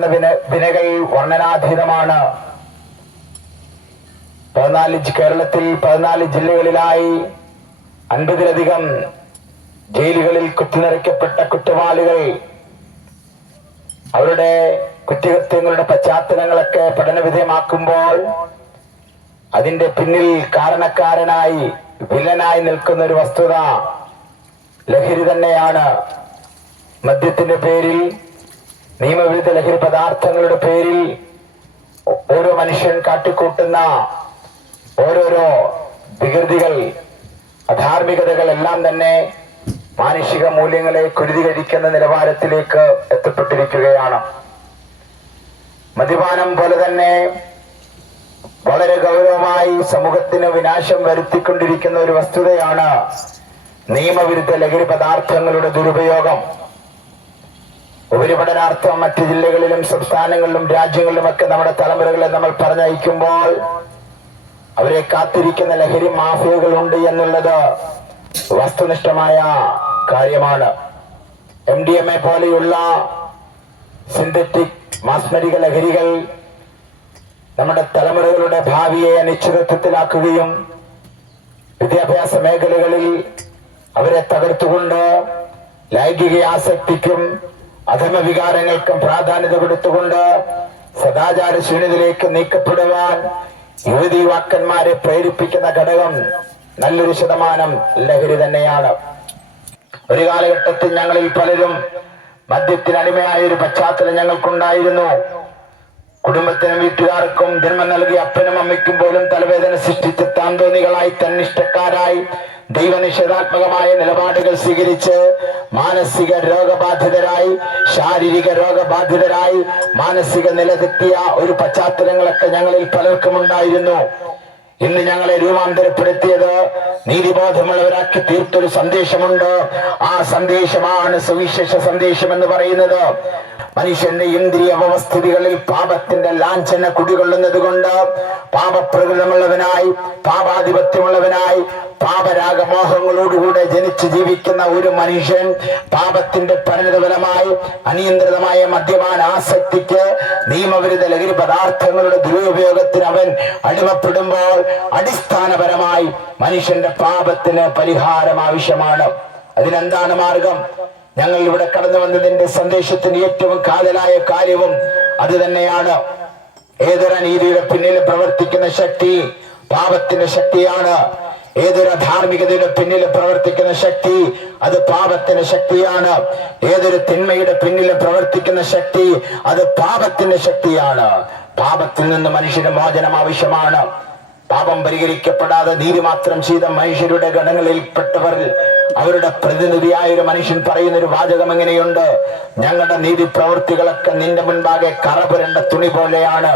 ചുമത്തുന്ന വിനകൾ വർണ്ണനാതീതമാണ്. കേരളത്തിൽ 14 ജില്ലകളിലായി 50-ലധികം ജയിലുകളിൽ കുത്തിനിറയ്ക്കപ്പെട്ട കുറ്റവാളികൾ അവരുടെ കുറ്റകൃത്യങ്ങളുടെ പശ്ചാത്തലങ്ങളൊക്കെ പഠനവിധേയമാക്കുമ്പോൾ അതിന്റെ പിന്നിൽ കാരണക്കാരനായി വില്ലനായി നിൽക്കുന്ന ഒരു വസ്തുത ലഹരി തന്നെയാണ്. മദ്യത്തിന്റെ പേരിൽ, നിയമവിരുദ്ധ ലഹരി പദാർത്ഥങ്ങളുടെ പേരിൽ ഓരോ മനുഷ്യൻ കാട്ടിക്കൂട്ടുന്ന ഓരോരോ വികൃതികൾ, അധാർമികതകൾ എല്ലാം തന്നെ മാനുഷിക മൂല്യങ്ങളെ കുരുതി കഴിക്കുന്ന നിലവാരത്തിലേക്ക് എത്തപ്പെട്ടിരിക്കുകയാണ്. മദ്യപാനം പോലെ തന്നെ വളരെ ഗൗരവമായി സമൂഹത്തിന് വിനാശം വരുത്തിക്കൊണ്ടിരിക്കുന്ന ഒരു വസ്തുതയാണ് നിയമവിരുദ്ധ ലഹരി പദാർത്ഥങ്ങളുടെ ദുരുപയോഗം. ഉപരിപഠനാർത്ഥം മറ്റു ജില്ലകളിലും സംസ്ഥാനങ്ങളിലും രാജ്യങ്ങളിലുമൊക്കെ നമ്മുടെ തലമുറകളെ നമ്മൾ പറഞ്ഞയക്കുമ്പോൾ അവരെ കാത്തിരിക്കുന്ന ലഹരി മാഫിയകളുണ്ട് എന്നുള്ളത് വസ്തുനിഷ്ഠമായ കാര്യമാണ്. MDMA പോലെയുള്ള സിന്തറ്റിക് മാസ്മരിക ലഹരികൾ നമ്മുടെ തലമുറകളുടെ ഭാവിയെ അനിശ്ചിതത്വത്തിലാക്കുകയും വിദ്യാഭ്യാസ മേഖലകളിൽ അവരെ തകർത്തുകൊണ്ട് ലൈംഗിക ആസക്തിക്കും അധമവികാരങ്ങൾക്കും പ്രാധാന്യത കൊടുത്തുകൊണ്ട് സദാചാര ശൂന്യതയിലേക്ക് നീക്കപ്പെടുവാൻ യുവതി യുവാക്കന്മാരെ പ്രേരിപ്പിക്കുന്ന ഘടകം നല്ലൊരു ശതമാനം ലഹരി തന്നെയാണ്. ഒരു കാലഘട്ടത്തിൽ ഞങ്ങളിൽ പലരും മദ്യത്തിന് അടിമയായ ഒരു പശ്ചാത്തലം ഞങ്ങൾക്കുണ്ടായിരുന്നു. കുടുംബത്തിനും വീട്ടുകാർക്കും ജന്മം നൽകിയ അപ്പനും അമ്മയ്ക്കും പോലും തലവേദന സൃഷ്ടിച്ച് താന്തോന്നികളായി തന്നിഷ്ടക്കാരായി ദൈവനിഷേധാത്മകമായ നിലപാടുകൾ സ്വീകരിച്ച് മാനസിക രോഗബാധിതരായി, ശാരീരിക രോഗബാധിതരായി മാനസിക നിലതെറ്റിയ ഒരു പശ്ചാത്തലങ്ങളൊക്കെ ഞങ്ങളിൽ പലർക്കും ഉണ്ടായിരുന്നു. ഇന്ന് ഞങ്ങളെ രൂപാന്തരപ്പെടുത്തിയത്, നീതിബോധമുള്ളവരാക്കി തീർത്തൊരു സന്ദേശമുണ്ട്. ആ സന്ദേശമാണ് സുവിശേഷ സന്ദേശം എന്ന് പറയുന്നത്. മനുഷ്യന്റെ ഇന്ദ്രിയ വ്യവസ്ഥിതികളിൽ പാപത്തിന്റെ ലാഞ്ചന കുടികൊള്ളുന്നത് കൊണ്ട് പാപപ്രകൃതമുള്ളവനായി, പാപാധിപത്യമുള്ളവനായി, പാപരാഗമോഹങ്ങളോടുകൂടെ ജനിച്ചു ജീവിക്കുന്ന ഒരു മനുഷ്യൻ പാപത്തിന്റെ പരിണിതഫലമായി അനിയന്ത്രിതമായ മദ്യപാന ആസക്തിക്ക്, നിയമവിരുദ്ധ ലഹരി പദാർത്ഥങ്ങളുടെ ദുരുപയോഗത്തിന് അവൻ അടിമപ്പെടുമ്പോൾ അടിസ്ഥാനപരമായി മനുഷ്യന്റെ പാപത്തിന് പരിഹാരം ആവശ്യമാണ്. അതിനെന്താണ് മാർഗം? ഞങ്ങൾ ഇവിടെ കടന്നു വന്നതിന്റെ സന്ദേശത്തിന്റെ ഏറ്റവും കാതലായ കാര്യവും അത് തന്നെയാണ്. ഏതൊരു അനീതിയുടെ പിന്നിൽ പ്രവർത്തിക്കുന്ന ശക്തി പാപത്തിന്റെ ശക്തിയാണ്. ഏതൊരു അധാർമികതയുടെ പിന്നിൽ പ്രവർത്തിക്കുന്ന ശക്തി അത് പാപത്തിന്റെ ശക്തിയാണ്. ഏതൊരു തിന്മയുടെ പിന്നിൽ പ്രവർത്തിക്കുന്ന ശക്തി അത് പാപത്തിന്റെ ശക്തിയാണ്. പാപത്തിൽ നിന്ന് മനുഷ്യന് മോചനം ആവശ്യമാണ്. പാപം പരിഹരിക്കപ്പെടാതെ നീതി മാത്രം ചെയ്ത മനുഷ്യരുടെ ഗണങ്ങളിൽപ്പെട്ടവർ, അവരുടെ പ്രതിനിധിയായ ഒരു മനുഷ്യൻ പറയുന്ന ഒരു വാചകം എങ്ങനെയുണ്ട്? ഞങ്ങളുടെ നീതി പ്രവൃത്തികളൊക്കെ നിന്റെ മുൻപാകെ കറപുരണ്ട തുണി പോലെയാണ്.